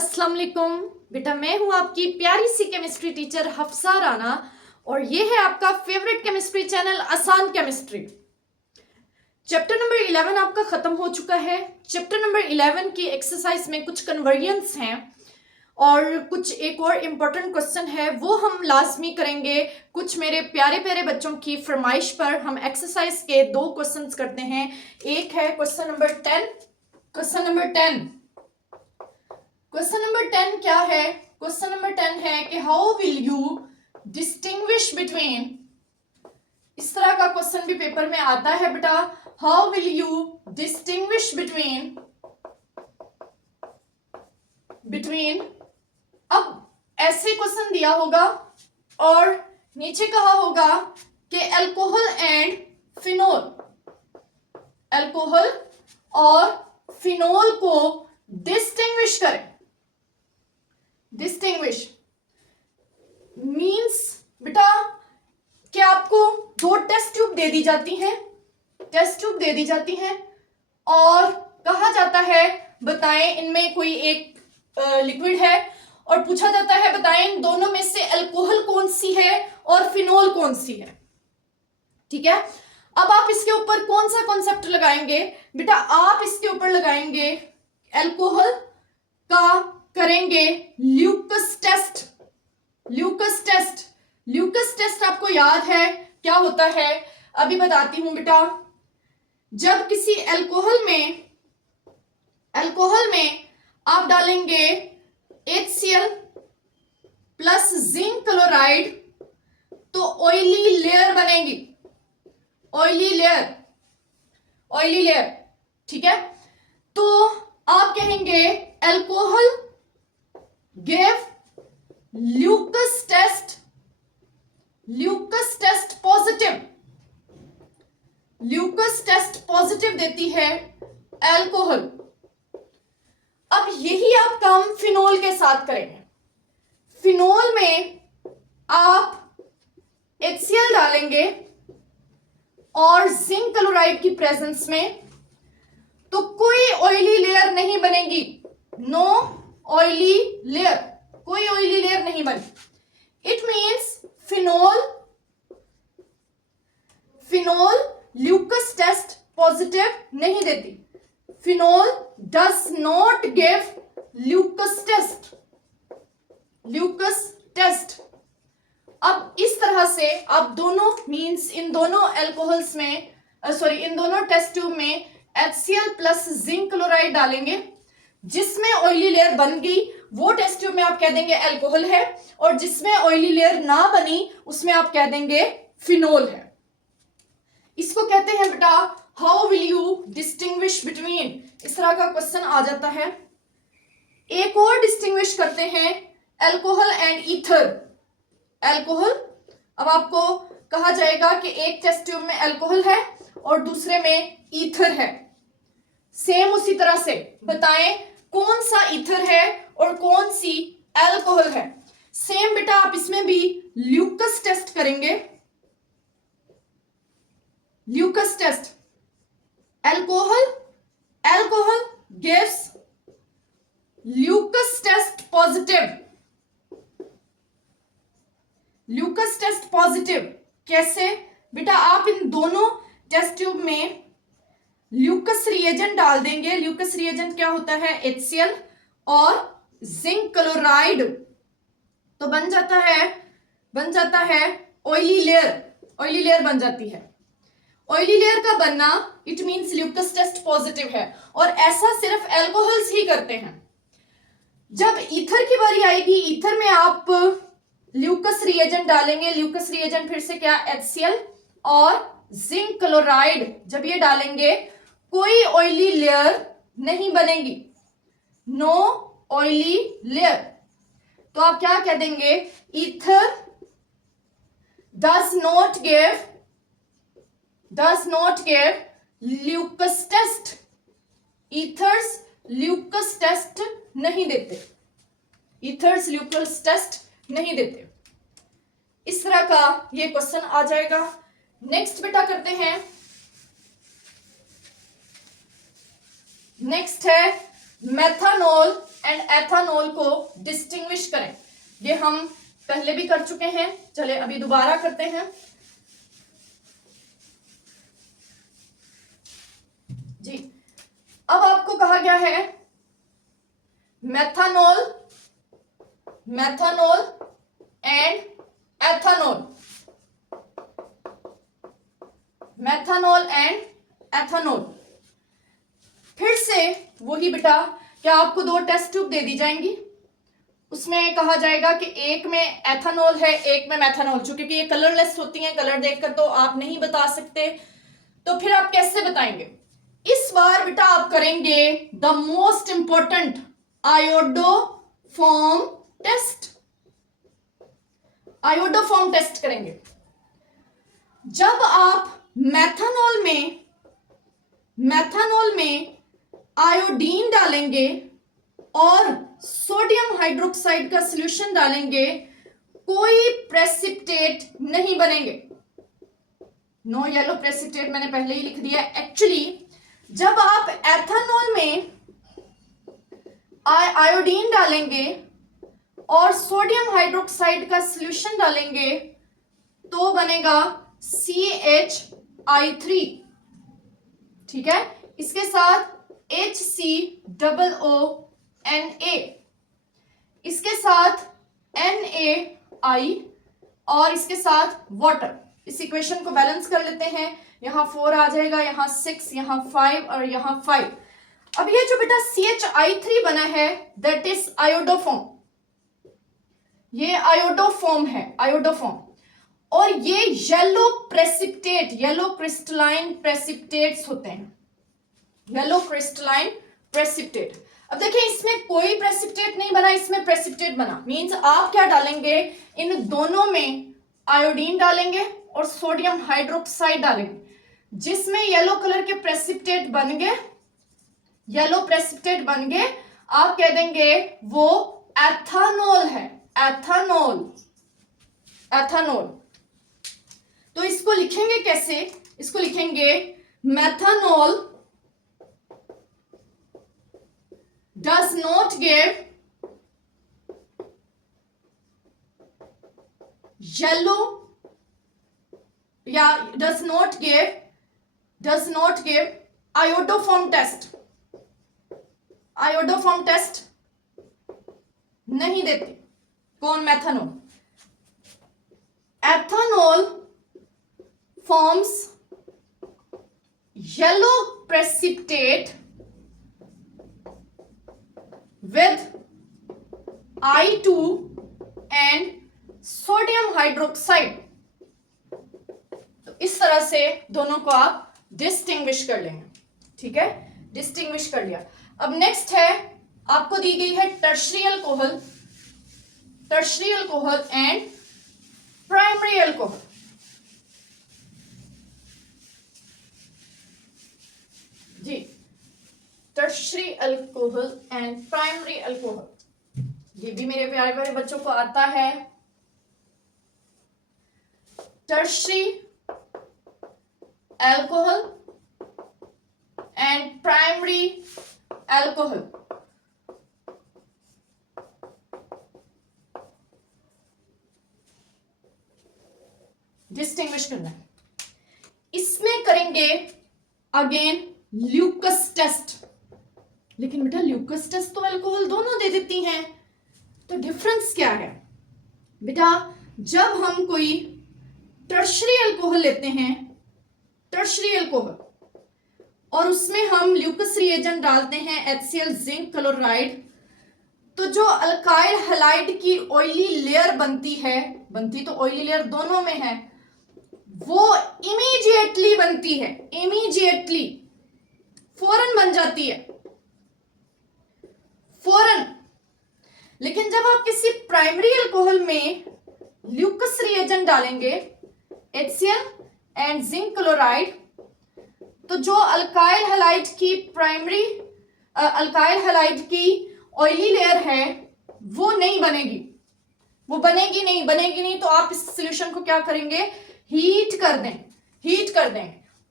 अस्सलाम वालेकुम बेटा, मैं हूं आपकी प्यारी सी केमिस्ट्री टीचर हफ्सा राना और ये है आपका फेवरेट केमिस्ट्री चैनल आसान केमिस्ट्री। चैप्टर नंबर 11 आपका खत्म हो चुका है। चैप्टर नंबर 11 की एक्सरसाइज में कुछ कन्वर्जन्स हैं और कुछ एक और इम्पोर्टेंट क्वेश्चन है, वो हम लाजमी करेंगे। कुछ मेरे प्यारे प्यारे बच्चों की फरमाइश पर हम एक्सरसाइज के दो क्वेश्चंस करते हैं। एक है क्वेश्चन नंबर 10। क्वेश्चन नंबर 10 क्या है? क्वेश्चन नंबर 10 है कि how will you distinguish between, इस तरह का क्वेश्चन भी पेपर में आता है बेटा। How will you distinguish between, अब ऐसे क्वेश्चन दिया होगा और नीचे कहा होगा कि अल्कोहल एंड फिनोल, अल्कोहल और फिनोल को डिस्टिंग्विश करें। डिस्टिंग्विश मींस बेटा कि आपको दो टेस्ट ट्यूब दे दी जाती हैं और कहा जाता है बताएं इनमें कोई एक लिक्विड है और पूछा जाता है बताएं इन दोनों में से अल्कोहल कौन सी है और फिनोल कौन सी है। ठीक है, अब आप इसके ऊपर कौन सा कॉन्सेप्ट लगाएंगे बेटा? आप इसके ऊपर लगाएंगे अल्कोहल का, करेंगे ल्यूकस टेस्ट आपको याद है क्या होता है? अभी बताती हूं बेटा। जब किसी अल्कोहल में आप डालेंगे HCl प्लस जिंक क्लोराइड तो ऑयली लेयर बनेगी, ऑयली लेयर। ठीक है, तो आप कहेंगे alcohol give Lucas test positive देती है अल्कोहल। अब यही आप काम फिनोल के साथ करेंगे। फिनोल में आप HCl डालेंगे और जिंक क्लोराइड की प्रेजेंस में, तो कोई ऑयली लेयर नहीं बनेगी, नो ऑयली लेयर, कोई ऑयली लेयर नहीं बनी। It means phenol Lucas test positive नहीं देती। Phenol does not give Lucas test. अब इस तरह से आप दोनों मींस इन दोनों अल्कोहल्स में इन दोनों टेस्ट ट्यूब में HCl प्लस जिंक क्लोराइड डालेंगे, जिसमें ऑयली लेयर बन गई वो टेस्ट ट्यूब में आप कह देंगे अल्कोहल है और जिसमें ऑयली लेयर ना बनी उसमें आप कह देंगे फिनोल है। इसको कहते हैं बेटा how will you distinguish between. इस तरह का क्वेश्चन आ जाता है। एक और डिस्टिंग्विश करते हैं अल्कोहल एंड ईथर। अल्कोहल, अब आपको कहा जाएगा कि एक टेस्ट ट्यूब में अल्कोहल है और दूसरे में ईथर है। सेम उसी तरह से बताएं कौन सा ईथर है और कौन सी अल्कोहल है। सेम बेटा आप इसमें भी ल्यूकस टेस्ट करेंगे। Lucas test, alcohol gives Lucas test positive. कैसे बेटा? आप इन दोनों टेस्ट ट्यूब में ल्यूकस रिएजेंट डाल देंगे। ल्यूकस रिएजेंट क्या होता है? HCl और जिंक क्लोराइड, तो बन जाता है ऑयली लेयर बन जाती है। ऑयली लेयर का बनना it means Lucas test positive है और ऐसा सिर्फ अल्कोहल्स ही करते हैं। जब ईथर की बारी आएगी, ईथर में आप ल्यूकस रिएजेंट डालेंगे। ल्यूकस रिएजेंट फिर से क्या? HCl और जिंक क्लोराइड। जब ये डालेंगे कोई ऑयली लेयर नहीं बनेगी, नो ऑयली लेयर। तो आप क्या कह देंगे? Ether does not give Lucas test. Ethers Lucas test नहीं देते, ईथर्स ल्यूकस टेस्ट नहीं देते। इस तरह का ये क्वेश्चन आ जाएगा। नेक्स्ट बेटा करते हैं, नेक्स्ट है मेथानॉल एंड एथानॉल को डिस्टिंग्विश करें। ये हम पहले भी कर चुके हैं, चले अभी दोबारा करते हैं जी। अब आपको कहा गया है मेथानॉल एंड एथानॉल, मेथानॉल एंड एथानॉल। फिर से वही बेटा, क्या आपको 2 टेस्ट ट्यूब दे दी जाएंगी, उसमें कहा जाएगा कि एक में एथानॉल है, एक में मेथानॉल। चूंकि ये कलरलेस होती हैं, कलर देखकर तो आप नहीं बता सकते, तो फिर आप कैसे बताएंगे? इस बार बेटा आप करेंगे the most important iodoform test. Iodoform test करेंगे। जब आप मेथानॉल में आयोडीन डालेंगे और सोडियम हाइड्रोक्साइड का सॉल्यूशन डालेंगे, कोई प्रेसिपिटेट नहीं बनेंगे। नो येलो प्रेसिपिटेट मैंने पहले ही लिख दिया। एक्चुअली जब आप एथानॉल में आयोडीन डालेंगे और सोडियम हाइड्रोक्साइड का सॉल्यूशन डालेंगे तो बनेगा CHI3, ठीक है। इसके साथ HCOONA, इसके साथ NaI और इसके साथ वाटर। इस इक्वेशन को बैलेंस कर लेते हैं। यहां 4 आ जाएगा, यहां 6, यहां 5 और यहां 5। अब ये जो बेटा CHI3 बना है दैट इज आयोडोफॉर्म। ये आयोडोफॉर्म है, आयोडोफॉर्म। और ये yellow precipitate, yellow crystalline precipitates होते हैं, येलो क्रिस्टलाइन प्रेसिपिटेट। अब देखिए इसमें कोई प्रेसिपिटेट नहीं बना, इसमें प्रेसिपिटेट बना। मींस आप क्या डालेंगे, इन दोनों में आयोडीन डालेंगे और सोडियम हाइड्रोक्साइड डालेंगे, जिसमें येलो कलर के प्रेसिपिटेट बन गए, येलो प्रेसिपिटेट बन गए। आप कह देंगे वो एथानॉल है, एथानॉल, एथानॉल। तो इसको लिखेंगे कैसे? इसको लिखेंगे मेथानॉल does not give yellow या does not give iodoform test, iodoform test नहीं देती। कौन? Methanol. Ethanol forms yellow precipitate with I2 and sodium hydroxide। तो इस तरह से दोनों को आप डिस्टिंग्विश कर लेंगे, ठीक है। डिस्टिंग्विश कर लिया। अब नेक्स्ट है, आपको दी गई है tertiary alcohol, tertiary alcohol and primary alcohol. जी, tertiary alcohol and primary alcohol, ये भी मेरे प्यारे प्यारे बच्चों को आता है। Tertiary alcohol and primary alcohol. Distinguish करना है। इसमें करेंगे अगेन ल्यूकस टेस्ट। लेकिन बेटा ल्यूकस टेस्ट तो अल्कोहल दोनों दे देती हैं, तो डिफरेंस क्या है? बेटा जब हम कोई टर्शियरी अल्कोहल लेते हैं, टर्शियरी अल्कोहल, और उसमें हम ल्यूकस रिएजेंट डालते हैं HCl जिंक क्लोराइड, तो जो अल्काइल हैलाइड की ऑयली लेयर बनती है, बनती तो ऑयली लेयर दोनों में है, वो इमीडिएटली बनती है, इमीडिएटली फौरन बन जाती है, फौरन। लेकिन जब आप किसी प्राइमरी अल्कोहल में ल्यूकस रिएजेंट डालेंगे HCl एंड जिंक क्लोराइड, तो जो अल्काइल हैलाइड की प्राइमरी अल्काइल हैलाइड की ऑयली लेयर है वो नहीं बनेगी, वो बनेगी नहीं। तो आप इस सॉल्यूशन को क्या करेंगे? हीट कर दें, हीट कर दें।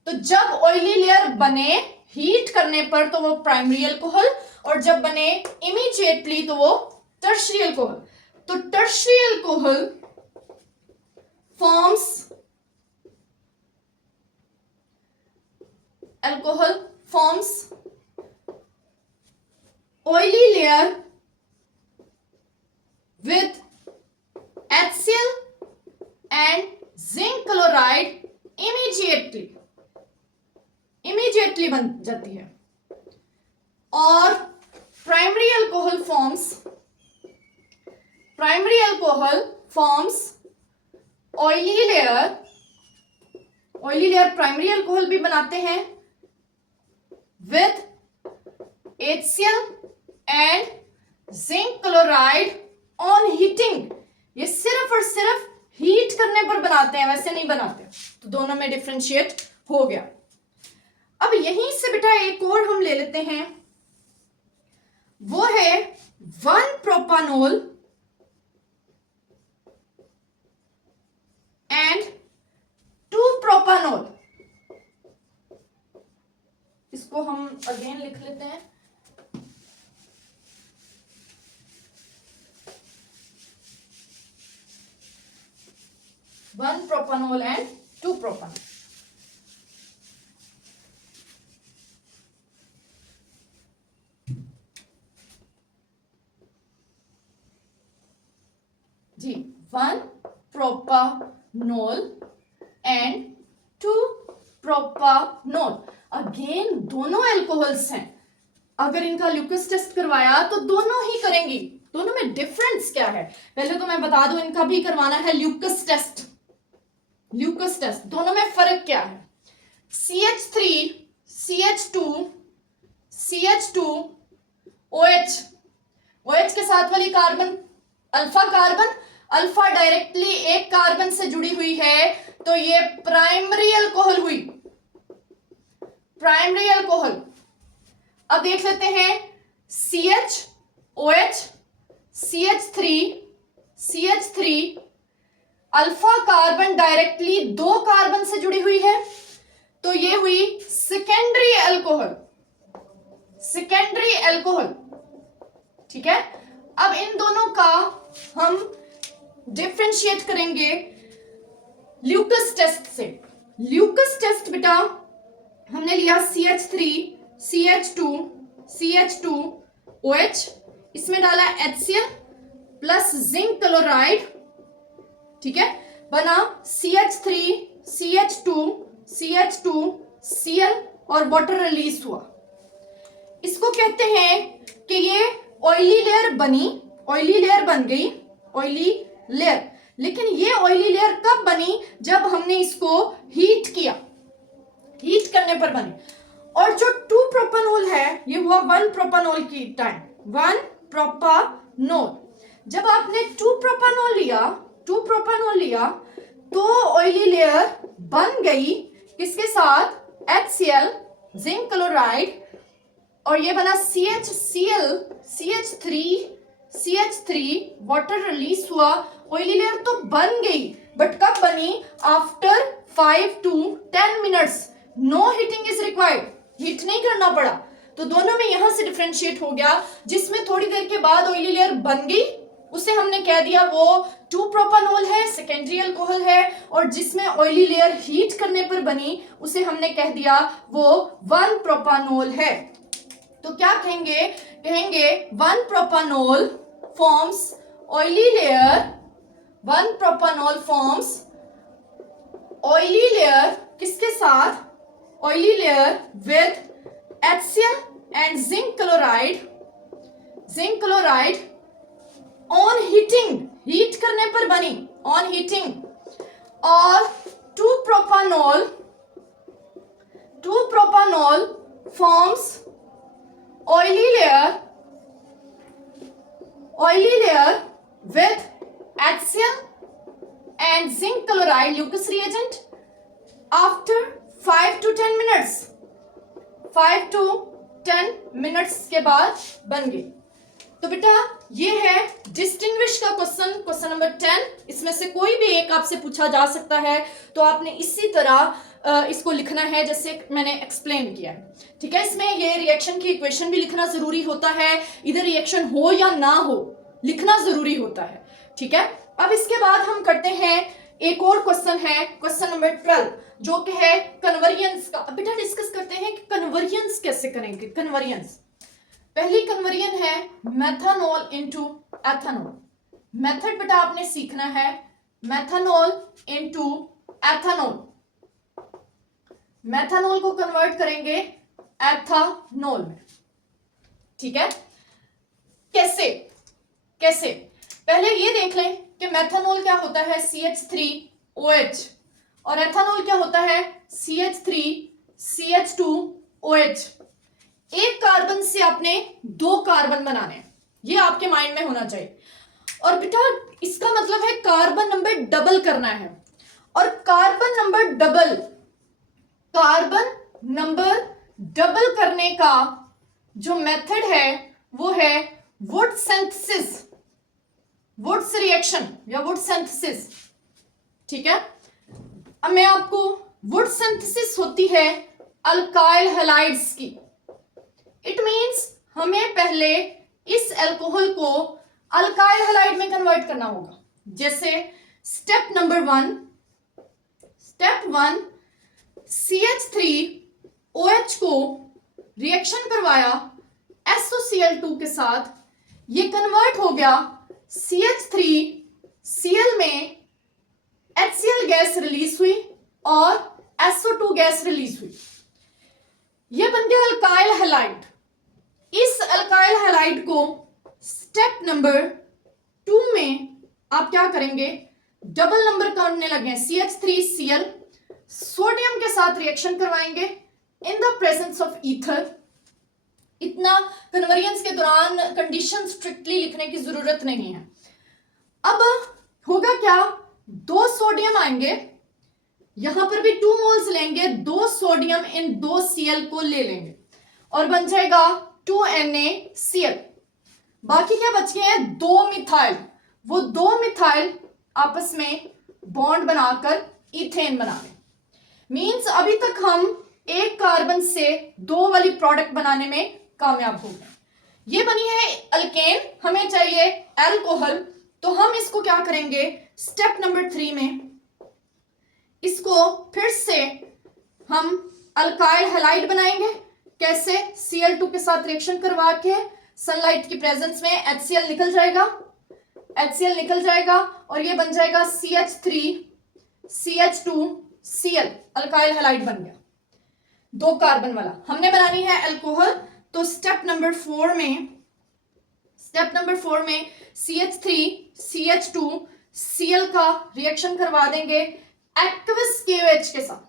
तो जब ऑयली लेयर बने हीट करने पर तो वो प्राइमरी अल्कोहल, और जब बने इमीडिएटली तो वो टर्शियरी अल्कोहल। तो tertiary alcohol forms oily layer with HCl and zinc chloride immediately बन जाती है। और primary alcohol forms oily layer primary alcohol भी बनाते हैं with HCl and zinc chloride on heating. ये सिर्फ और सिर्फ हीट करने पर बनाते हैं, वैसे नहीं बनाते। तो दोनों में डिफरेंशिएट हो गया। अब यहीं से बेटा एक और हम ले लेते हैं, वो है 1 प्रोपानोल एंड 2 प्रोपानोल। इसको हम अगेन लिख लेते हैं। One propanol and 2 propanol. जी 1 प्रोपानोल एंड 2 प्रोपानोल। अगेन दोनों एल्कोहल्स हैं। अगर इनका ल्यूकस टेस्ट करवाया तो दोनों ही करेंगी। दोनों में डिफरेंस क्या है पहले तो मैं बता दूं, इनका भी करवाना है ल्यूकस टेस्ट। दोनों में फर्क क्या है? CH3 CH2 CH2 OH के साथ वाली कार्बन अल्फा डायरेक्टली एक कार्बन से जुड़ी हुई है, तो ये प्राइमरी अल्कोहल हुई। अब देख लेते हैं CH CH3 alpha carbon directly 2 carbon से जुड़ी हुई है, तो ये हुई सेकेंडरी अल्कोहल। ठीक है। अब इन दोनों का हम डिफरेंशिएट करेंगे ल्यूकस टेस्ट से। ल्यूकस टेस्ट बेटा हमने लिया CH3 CH2 OH, इसमें डाला HCl प्लस जिंक क्लोराइड। ठीक है, बना CH3 CH2 Cl और वाटर रिलीज हुआ। इसको कहते हैं कि ये ऑयली लेयर बन गई ऑयली लेयर। लेकिन ये ऑयली लेयर कब बनी? जब हमने इसको हीट किया, हीट करने पर बनी। और जो 2 प्रोपानोल है ये हुआ 1 प्रोपानोल की टाइम। 1 प्रोपानोल, जब आपने 2 प्रोपानोल लिया तो ऑयली लेयर बन गई किसके साथ? HCl जिंक क्लोराइड, और ये बना CH3 वाटर रिलीज हुआ। ऑयली लेयर तो बन गई, बट कब बनी? After 5 to 10 minutes. No heating is required, heat नहीं करना पड़ा। तो दोनों में यहां से डिफरेंशिएट हो गया। जिसमें थोड़ी देर के बाद ऑयली लेयर बन गई उसे हमने कह दिया वो 2 प्रोपानोल है, सेकेंडरी अल्कोहल है। और जिसमें ऑयली लेयर हीट करने पर बनी उसे हमने कह दिया वो 1 प्रोपानोल है। तो क्या कहेंगे 1 propanol forms oily layer. 1 propanol forms oily layer किसके साथ? Oily layer with HCl and zinc chloride on heating, heat करने पर बनी ऑन हीटिंग। और 2 propanol forms oily layer with HCl and zinc chloride Lucas reagent after 5 to 10 minutes। 5 to 10 minutes के बाद बन गई। तो बेटा ये है डिस्टिंग्विश का क्वेश्चन, क्वेश्चन नंबर 10। इसमें से कोई भी एक आपसे पूछा जा सकता है, तो आपने इसी तरह इसको लिखना है जैसे मैंने एक्सप्लेन किया है, ठीक है। इसमें ये रिएक्शन की इक्वेशन भी लिखना जरूरी होता है, इधर रिएक्शन हो या ना हो लिखना जरूरी होता है, ठीक है। अब इसके बाद हम करते हैं एक और क्वेश्चन है, क्वेश्चन नंबर 12, जो कि है कन्वर्जेंस का। बेटा डिस्कस करते हैं कि कन्वर्जेंस कैसे करेंगे। कन्वर्जेंस, पहली कन्वर्जन है मेथनॉल इनटू एथेनॉल। मेथड बेटा आपने सीखना है, मेथनॉल इनटू एथेनॉल। मेथनॉल को कन्वर्ट करेंगे एथेनॉल में, ठीक है। कैसे कैसे, पहले ये देख लें कि मेथनॉल क्या होता है, CH3OH, और एथेनॉल क्या होता है, CH3CH2OH। एक कार्बन से आपने 2 कार्बन बनाने हैं, ये आपके माइंड में होना चाहिए। और बेटा इसका मतलब है कार्बन नंबर डबल करना है, और कार्बन नंबर डबल करने का जो मेथड है वो है वुड सिंथेसिस, वुड्स रिएक्शन या वुड सिंथेसिस, ठीक है। अब मैं आपको, वुड सिंथेसिस होती है अल्काइल हैलाइड्स की। इट मींस हमें पहले इस अल्कोहल को अल्काइल हैलाइड में कन्वर्ट करना होगा। जैसे स्टेप नंबर 1, CH3OH को रिएक्शन करवाया SOCl2 के साथ, ये कन्वर्ट हो गया CH3Cl में, HCl गैस रिलीज हुई और SO2 गैस रिलीज हुई, ये बन गया अल्काइल हैलाइड। इस अल्काइल हैलाइड को स्टेप नंबर 2 में आप क्या करेंगे, डबल नंबर करने लगे, CH3Cl सोडियम के साथ रिएक्शन करवाएंगे in the presence of ether. इतना कन्वर्जेंस के दौरान कंडीशन स्ट्रिक्टली लिखने की जरूरत नहीं है। अब होगा क्या, 2 सोडियम आएंगे, यहां पर भी 2 मोल्स लेंगे, 2 सोडियम इन 2 Cl को ले लेंगे और बन जाएगा 2NaCl। बाकी क्या बच गए हैं, 2 मिथाइल। वो 2 मिथाइल आपस में बॉन्ड बनाकर इथेन बना रहे। मींस अभी तक हम एक कार्बन से 2 वाली प्रोडक्ट बनाने में कामयाब हो गए। ये बनी है अल्केन, हमें चाहिए अल्कोहल, तो हम इसको क्या करेंगे, स्टेप नंबर 3 में इसको फिर से हम अल्काइल हैलाइड बनाएंगे। कैसे, Cl2 के साथ रिएक्शन करवा के सनलाइट की प्रेजेंस में HCl निकल जाएगा और ये बन जाएगा CH3CH2Cl, अल्काइल हैलाइड बन गया, 2 कार्बन वाला। हमने बनानी है अल्कोहल, तो स्टेप नंबर 4 में CH3CH2Cl का रिएक्शन करवा देंगे एक्वस KOH के साथ।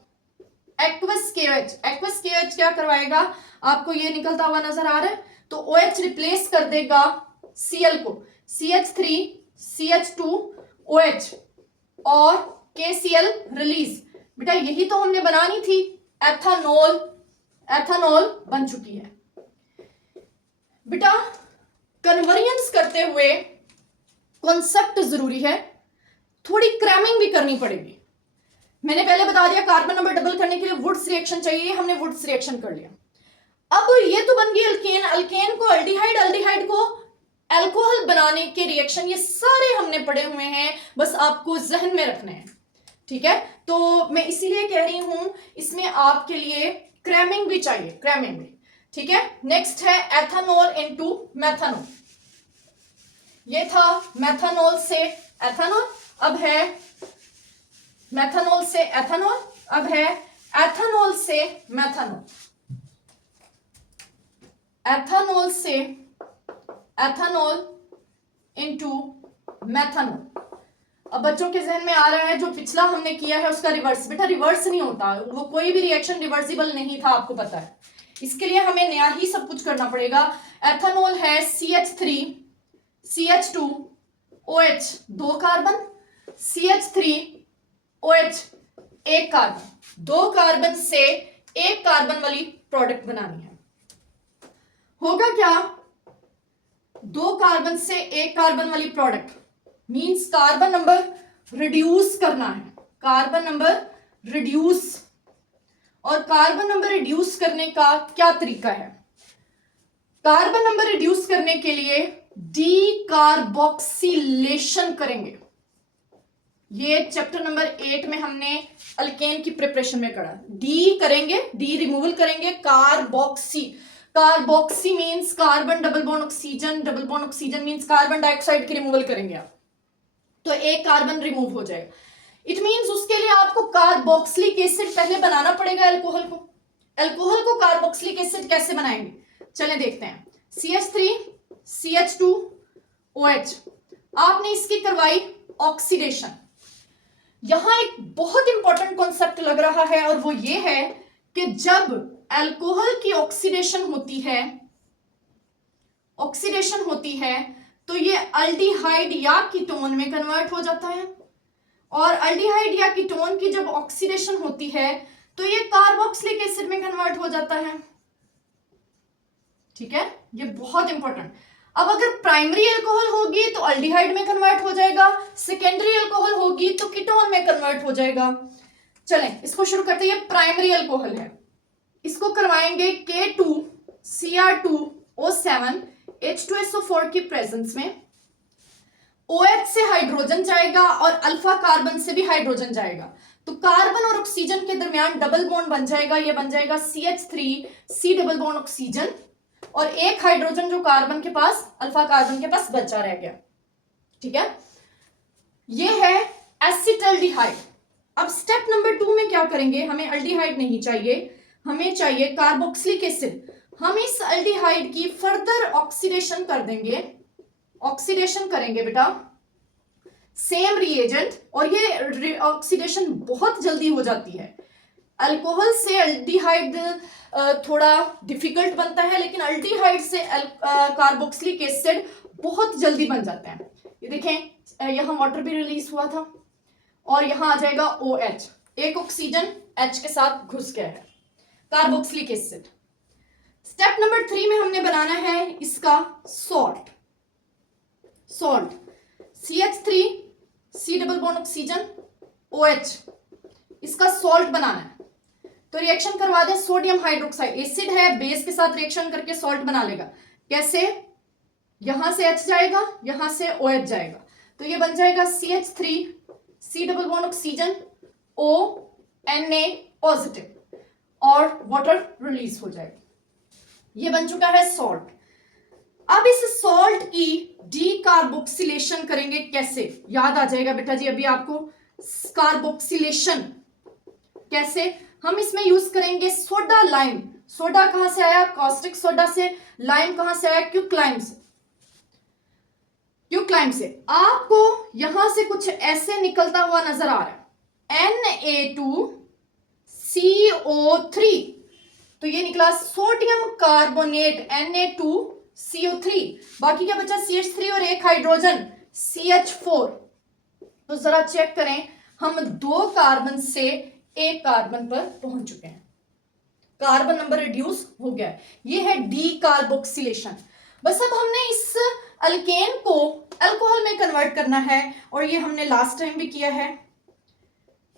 एक्वस KOH क्या करवाएगा, आपको ये निकलता हुआ नजर आ रहा है, तो OH रिप्लेस कर देगा Cl को, CH3CH2OH और KCl रिलीज। बेटा यही तो हमने बनानी थी, एथेनॉल बन चुकी है। बेटा कन्वर्जेंस करते हुए कॉन्सेप्ट जरूरी है, थोड़ी क्रैमिंग भी करनी पड़ेगी। मैंने पहले बता दिया कार्बन नंबर डबल करने के लिए वुड्स रिएक्शन चाहिए, हमने वुड्स रिएक्शन कर लिया। अब ये तो बन गई अल्केन, अल्केन को अल्डिहाइड, अल्डिहाइड को अल्कोहल बनाने के रिएक्शन, ये सारे हमने पढ़े हुए हैं, बस आपको जहन में रखने हैं, ठीक है। तो मैं इसीलिए कह रही हूं इसमें आपके लिए क्रैमिंग भी चाहिए, क्रैमिंग भी, ठीक है। नेक्स्ट है एथेनॉल इनटू मेथनॉल। ये था मेथनॉल से एथेनॉल, अब है मेथनॉल से एथेनॉल, अब है एथेनॉल से मेथनॉल, एथेनॉल से एथेनॉल इनटू मेथनॉल। अब बच्चों के जहन में आ रहा है जो पिछला हमने किया है उसका रिवर्स। बेटा रिवर्स नहीं होता, वो कोई भी रिएक्शन रिवर्सिबल नहीं था, आपको पता है। इसके लिए हमें नया ही सब कुछ करना पड़ेगा। एथेनॉल है CH3CH2OH 2 carbon, CH3OH 1 carbon, 2 carbon से 1 कार्बन वाली प्रोडक्ट बनानी है। होगा क्या, दो कार्बन से एक कार्बन वाली product means carbon number reduce करना है, कार्बन नंबर रिड्यूस। और कार्बन नंबर रिड्यूस करने का क्या तरीका है? कार्बन नंबर रिड्यूस करने के लिए डीकार्बोक्सिलेशन करेंगे। ये चैप्टर नंबर 8 में हमने अल्केन की प्रिपरेशन में करा। डी करेंगे, डी रिमूवल करेंगे, carboxy, carboxy means carbon double bond oxygen, double bond oxygen means carbon dioxide की रिमूवल करेंगे आप, तो एक कार्बन रिमूव हो जाएगा। इट मींस उसके लिए आपको कार्बोक्सिलिक एसिड पहले बनाना पड़ेगा अल्कोहल को। अल्कोहल को कार्बोक्सिलिक एसिड कैसे बनाएंगे, चलें देखते हैं। CH3 CH2 OH, आपने इसकी करवाई ऑक्सीडेशन। यहां एक बहुत इंपॉर्टेंट कॉन्सेप्ट लग रहा है और वो ये है कि जब अल्कोहल की ऑक्सीडेशन होती है तो ये अल्डिहाइड या कीटोन में कन्वर्ट हो जाता है, और अल्डिहाइड या कीटोन की जब ऑक्सीडेशन होती है तो ये कार्बोक्सिलिक एसिड में कन्वर्ट हो जाता है। ठीक है, ये बहुत इंपॉर्टेंट। अब अगर प्राइमरी अल्कोहल होगी तो अल्डिहाइड में कन्वर्ट हो जाएगा, सेकेंडरी अल्कोहल होगी तो कीटोन में कन्वर्ट हो जाएगा। चलें इसको शुरू करते हैं। ये प्राइमरी अल्कोहल है, इसको करवाएंगे K2Cr2O7 H2SO4 की प्रेजेंस में। OH से हाइड्रोजन जाएगा और अल्फा कार्बन से भी हाइड्रोजन जाएगा, तो कार्बन और ऑक्सीजन के दरमियान डबल बॉन्ड बन जाएगा। ये बन जाएगा CH3C डबल बॉन्ड ऑक्सीजन, और एक हाइड्रोजन जो कार्बन के पास, अल्फा कार्बन के पास बचा रह गया। ठीक है, ये है एसिटल्डिहाइड। अब स्टेप नंबर 2 में क्या करेंगे, हमें अल्डिहाइड नहीं चाहिए, हमें चाहिए कार्बोक्सिलिक एसिड। हम इस अल्डिहाइड की फर्दर ऑक्सीडेशन कर देंगे, ऑक्सीडेशन करेंगे बेटा, सेम रिएजेंट, और ये ऑक्सीडेशन बहुत जल्दी हो जाती है। अल्कोहल से अल्डिहाइड थोड़ा डिफिकल्ट बनता है, लेकिन अल्डिहाइड से कार्बोक्सिलिक एसिड बहुत जल्दी बन जाते हैं। ये देखें, यहाँ वाटर भी रिलीज हुआ था और यहाँ आ जाएगा OH, एक ऑक्सीजन H के साथ घुस गया है, कार्बोक्सिलिक एसिड। स्टेप नंबर 3 में हमने बनाना है इसका salt. CH3C double bond oxygen OH, इसका सॉल्ट बनाना है। तो रिएक्शन करवा दें, सोडियम हाइड्रोक्साइड, एसिड है, बेस के साथ रिएक्शन करके सॉल्ट बना लेगा। कैसे, यहां से H जाएगा, यहां से OH जाएगा, तो ये बन जाएगा CH3C double bond oxygen ONA positive, और वाटर रिलीज हो जाएगा। ये बन चुका है सॉल्ट। अब इस सॉल्ट की डीकार्बोक्सिलेशन करेंगे कैसे, याद आ जाएगा बेटा जी अभी आपको। कार्बोक्सिलेशन कैसे, हम इसमें यूज करेंगे सोडा लाइम। सोडा कहां से आया, कॉस्टिक सोडा से। लाइम कहां से आया, क्विकलाइम से। क्विकलाइम से आपको यहां से कुछ ऐसे निकलता हुआ नजर आ रहा है, Na2CO3, तो ये निकला सोडियम कार्बोनेट Na2CO3। बाकी क्या बचा, CH3 और एक हाइड्रोजन CH4। तो जरा चेक करें, हम 2 कार्बन से एक कार्बन पर पहुंच चुके हैं, कार्बन नंबर रिड्यूस हो गया है। ये है डीकार्बोक्सिलेशन। बस अब हमने इस अल्केन को अल्कोहल में कन्वर्ट करना है, और ये हमने लास्ट टाइम भी किया है।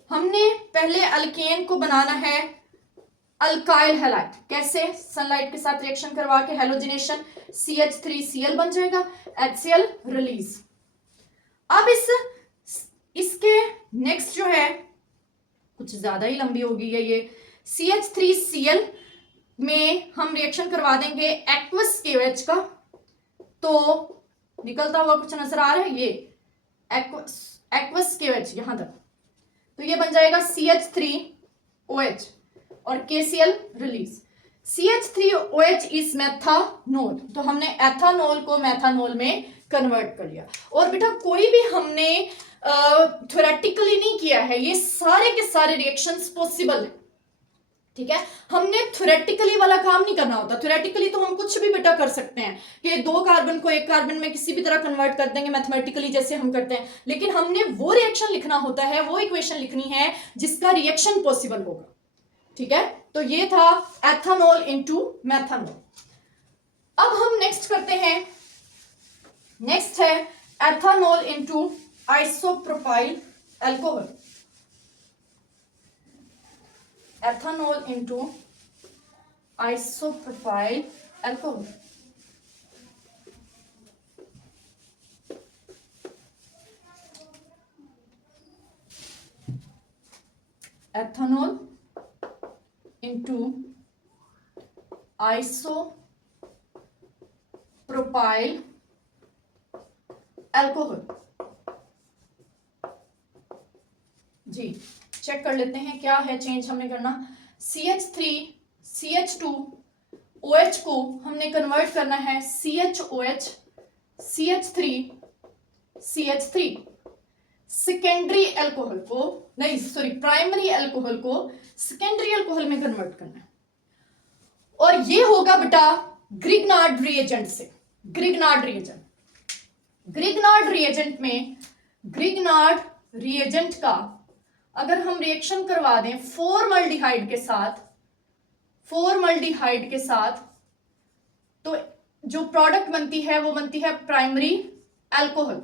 हमने पहले अल्केन को बनाना है अल्काइल हैलाइड। कैसे, सनलाइट के साथ रिएक्शन करवा के हैलोजिनेशन, CH3Cl बन जाएगा, HCl रिलीज। अब इसके नेक्स्ट जो है, कुछ ज्यादा ही लंबी होगी ये CH3Cl में हम रिएक्शन करवा देंगे एक्वस KOH का, तो निकलता हुआ कुछ नजर आ रहा है, ये एक्वस KOH यहां तक, तो ये बन जाएगा CH3OH और KCl रिलीज। CH3OH इज मेथानोल, तो हमने एथानोल को मेथानोल में कन्वर्ट कर लिया। और बेटा कोई भी हमने थ्योरेटिकली नहीं किया है, ये सारे के सारे रिएक्शंस पॉसिबल है। ठीक है, हमने थ्योरेटिकली वाला काम नहीं करना होता। थ्योरेटिकली तो हम कुछ भी बेटा कर सकते हैं कि 2 कार्बन को एक कार्बन में किसी भी तरह कन्वर्ट कर देंगे मैथमेटिकली, जैसे हम करते हैं, लेकिन हमने वो रिएक्शन लिखना होता है, वो इक्वेशन लिखनी है जिसका रिएक्शन पॉसिबल होगा। ठीक है, तो ये था एथानॉल इनटू मेथानॉल। अब हम नेक्स्ट करते हैं नेक्स्ट है ethanol into isopropyl alcohol, ethanol into isopropyl alcohol. ethanol into isopropyl alcohol. जी चेक कर लेते हैं क्या है चेंज हमने करना। CH3 CH2 OH को हमने कन्वर्ट करना है CHOH CH3 CH3। Secondary alcohol को नहीं सॉरी प्राइमरी अल्कोहल को सेकेंडरी अल्कोहल में कन्वर्ट करना है, और ये होगा बेटा ग्रिग्नार्ड रिएजेंट से। ग्रिग्नार्ड रिएजेंट, ग्रिग्नार्ड रिएजेंट में ग्रिग्नार्ड रिएजेंट का अगर हम रिएक्शन करवा दें फॉर्मल्डिहाइड के साथ, फॉर्मल्डिहाइड के साथ, तो जो प्रोडक्ट बनती है वो बनती है प्राइमरी अल्कोहल।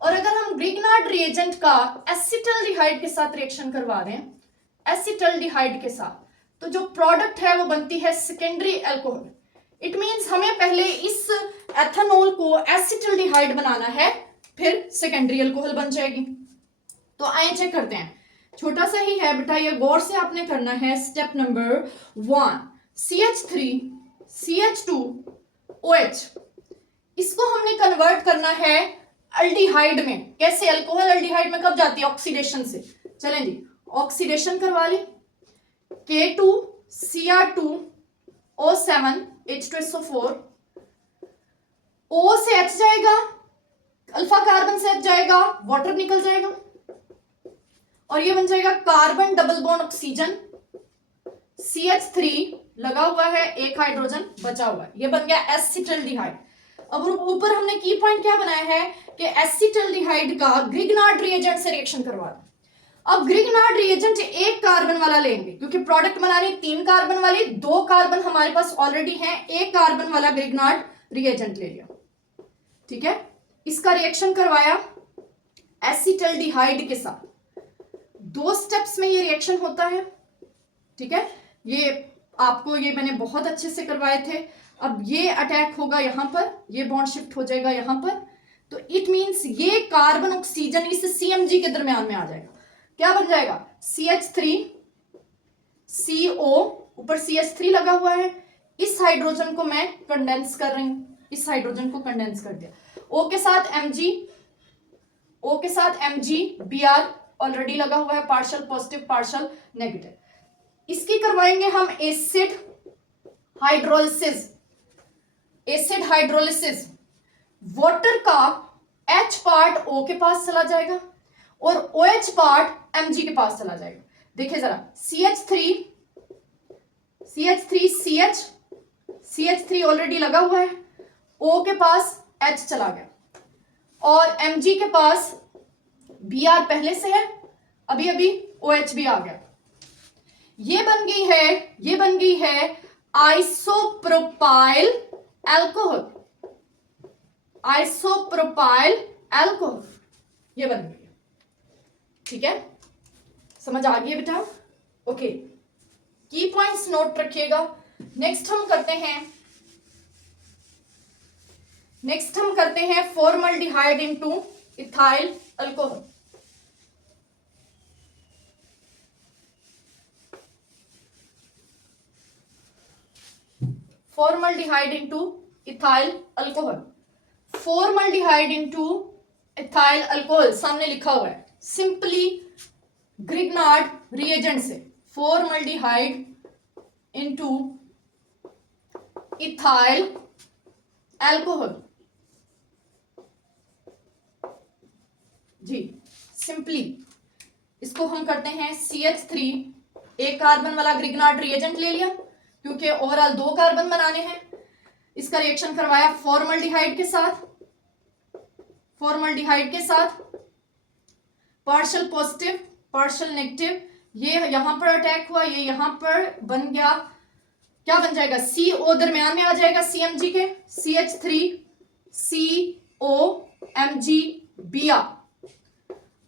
और अगर हम ग्रिग्नार्ड रिएजेंट का एसिटल्डिहाइड के साथ रिएक्शन करवा दें, एसिटल्डिहाइड के साथ, तो जो प्रोडक्ट है वो बनती है सेकेंडरी अल्कोहल। इट मींस हमें पहले इस एथेनॉल को एसिटल्डिहाइड बनाना है, फिर सेकेंडरी अल्कोहल बन जाएगी। तो आइए चेक करते हैं, छोटा सा ही है बेटा, ये गौर से आपने करना है। Step number 1 CH3 CH2 OH, इसको हमने कन्वर्ट करना है अल्डिहाइड में। कैसे? अल्कोहल अल्डिहाइड में कब जाती है? ऑक्सीडेशन से। चलें जी, ऑक्सीडेशन करवा ली। K2Cr2O7 H2SO4, O से H जाएगा, अल्फा कार्बन से H जाएगा, वाटर निकल जाएगा और ये बन जाएगा carbon double bond oxygen. CH3 लगा हुआ है, एक हाइड्रोजन बचा हुआ है, ये बन गया एसिटल्डिहाइड। अब ऊपर हमने की पॉइंट क्या बनाया है कि एसिटल्डिहाइड का ग्रिग्नार्ड रिएजेंट से रिएक्शन करवा दो। अब ग्रिग्नार्ड रिएजेंट एक कार्बन वाला लेंगे, क्योंकि प्रोडक्ट बनानी 3 कार्बन वाली, 2 कार्बन हमारे पास ऑलरेडी हैं, 1 कार्बन वाला ग्रिग्नार्ड रिएजेंट ले लिया। ठीक है, इसका रिएक्शन करवाया एसिटल्डिहाइड के साथ। 2 स्टेप्स में ये रिएक्शन होता है। ठीक है, ये आपको ये मैंने बहुत अच्छे से करवाए थे। अब ये अटैक होगा यहां पर, ये बॉन्ड शिफ्ट हो जाएगा यहां पर, तो इट मींस ये कार्बन ऑक्सीजन इस CMG के दरमियान में आ जाएगा। क्या बन जाएगा? CH3CO, ऊपर CH3 लगा हुआ है, इस हाइड्रोजन को मैं कंडेंस कर रही हूं, इस हाइड्रोजन को कंडेंस कर दिया। O के साथ Mg, O के साथ Mg Br ऑलरेडी लगा हुआ है, पार्शियल पॉजिटिव पार्शियल नेगेटिव। इसकी करवाएंगे हम acid hydrolysis. Acid hydrolysis, water का H पार्ट O के पास चला जाएगा और OH पार्ट Mg के पास चला जाएगा। देखिए जरा, CH3 ऑलरेडी लगा हुआ है, O के पास H चला गया और Mg के पास Br पहले से है, अभी अभी OH भी आ गया। ये बन गई है आइसोप्रोपाइल अल्कोहल। आइसोप्रोपाइल अल्कोहल ये बन गई। ठीक है, समझ आ गई बेटा? ओके, की पॉइंट्स नोट रखिएगा। नेक्स्ट हम करते हैं formaldehyde into ethyl alcohol. Formaldehyde into ethyl alcohol. Formaldehyde into ethyl alcohol सामने लिखा हुआ है, सिंपली ग्रिग्नार्ड रिएजेंट से फॉर्मल्डिहाइड इनटू इथाइल अल्कोहल। जी सिंपली इसको हम करते हैं CH3, एक कार्बन वाला ग्रिग्नार्ड रिएजेंट ले लिया, क्योंकि ओवरऑल 2 कार्बन बनाने हैं। इसका रिएक्शन करवाया फॉर्मल्डिहाइड के साथ, पार्शियल पॉजिटिव पार्शियल नेगेटिव, ये यहां पर अटैक हुआ, ये यहां पर बन गया, क्या बन जाएगा? CO दरमियान में आ जाएगा CMG के, CH3 C Br।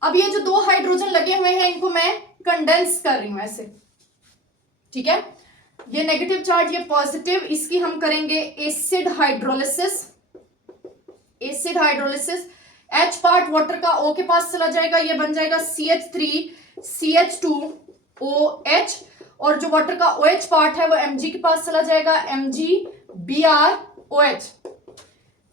अब ये जो दो हाइड्रोजन लगे हुए हैं इनको मैं कंडेंस कर रही हूं ऐसे, ठीक है। ये नेगेटिव चार्ज, ये पॉजिटिव, इसकी हम करेंगे acid hydrolysis. Acid hydrolysis, H part water का O के पास चला जाएगा, ये बन जाएगा CH3CH2OH, और जो वाटर का OH पार्ट है वो Mg के पास चला जाएगा, MgBrOH।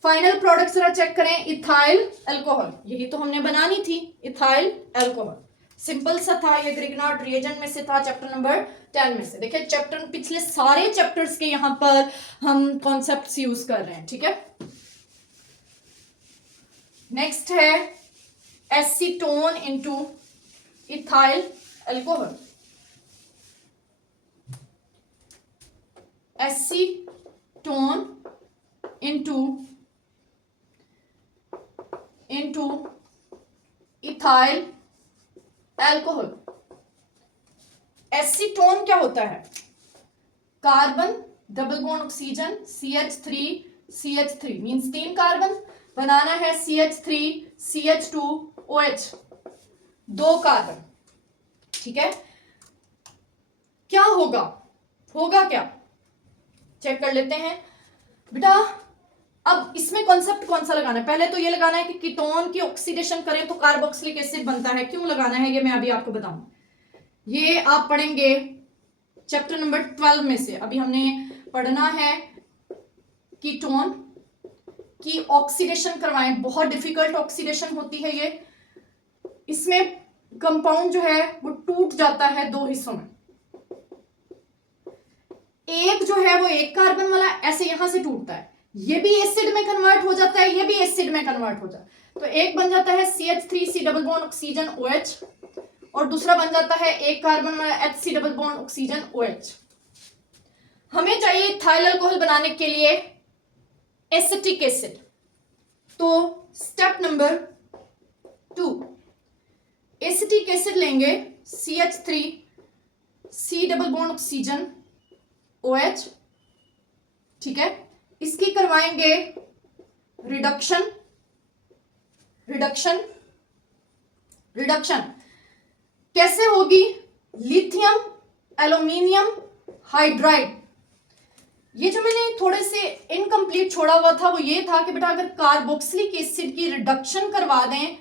फाइनल प्रोडक्ट जरा चेक करें, इथाइल अल्कोहल, यही तो हमने बनानी थी, इथाइल अल्कोहल। सिंपल सा था, ये ग्रिग्नार्ड रिएजेंट में से था, चैप्टर नंबर 10 में से। देखिए चैप्टर, पिछले सारे चैप्टर्स के यहां पर हम कॉन्सेप्ट्स यूज कर रहे हैं, ठीक है। नेक्स्ट है acetone into ethyl alcohol. Acetone into ethyl alcohol. Acetone क्या होता है? Carbon double bond oxygen CH3 means 3 carbon, बनाना है CH3CH2OH 2 कार्बन, ठीक है। क्या होगा क्या चेक कर लेते हैं बेटा। अब इसमें कॉन्सेप्ट कौन सा लगाना है? पहले तो ये लगाना है कि कीटोन की ऑक्सीडेशन करें तो कार्बोक्सिलिक एसिड बनता है। क्यों लगाना है ये मैं अभी आपको बताऊं, ये आप पढ़ेंगे चैप्टर नंबर 12 में से। अभी हमने पढ़ना है कीटोन की ऑक्सीडेशन करवाएं, बहुत डिफिकल्ट ऑक्सीडेशन होती है ये। इसमें कंपाउंड जो है वो टूट जाता है 2 हिस्सों में। एक जो है वो 1 कार्बन वाला ऐसे यहां से टूटता है, ये भी एसिड में कन्वर्ट हो जाता है, ये भी एसिड में कन्वर्ट हो जाता है। तो एक बन जाता है CH3C double bond oxygen OH, और दूसरा बन जाता है 1 कार्बन वाला HC double bond oxygen OH। हमें चाहिए इथाइल अल्कोहल बनाने के लिए एसिटिक एसिड। तो स्टेप नंबर 2, एसिटिक एसिड लेंगे CH3C double bond oxygen OH, ठीक है। इसकी करवाएंगे रिडक्शन। कैसे होगी? Lithium aluminium hydride. ये जो मैंने थोड़े से इनकम्प्लीट छोड़ा हुआ था वो ये था कि बेटा अगर कार्बोक्सिलिक एसिड की रिडक्शन करवा दें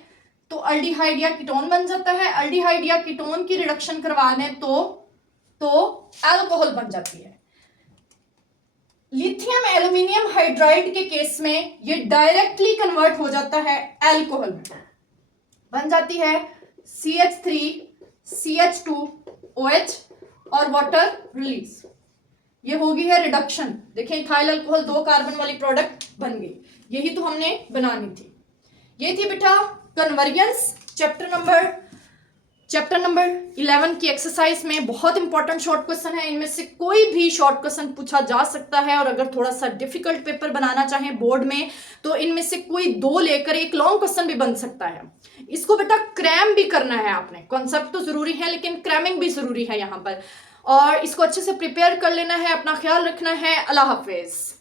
तो अल्डिहाइड या कीटोन बन जाता है, अल्डिहाइड या कीटोन की रिडक्शन करवा दें तो अल्कोहल बन जाती है। लिथियम एल्यूमिनियम हाइड्राइड के केस में ये डायरेक्टली कन्वर्ट हो जाता है अल्कोहल में, बन जाती है CH3CH2OH और वाटर रिलीज। ये होगी है रिडक्शन। देखिए इथाइल अल्कोहल 2 कार्बन वाली प्रोडक्ट बन गई, यही तो हमने बनानी थी। ये थी बेटा कन्वर्जेंस। चैप्टर नंबर 11 की एक्सरसाइज में बहुत इंपॉर्टेंट शॉर्ट क्वेश्चन है, इनमें से कोई भी शॉर्ट क्वेश्चन पूछा जा सकता है। और अगर थोड़ा सा डिफिकल्ट पेपर बनाना चाहें बोर्ड में तो इनमें से कोई 2 लेकर एक लॉन्ग क्वेश्चन भी बन सकता है। इसको बेटा क्रैम भी करना है आपने, कॉन्सेप्ट तो जरूरी है लेकिन क्रैमिंग भी जरूरी है यहाँ पर, और इसको अच्छे से प्रिपेयर कर लेना है। अपना ख्याल रखना है। अल्लाह हाफिज।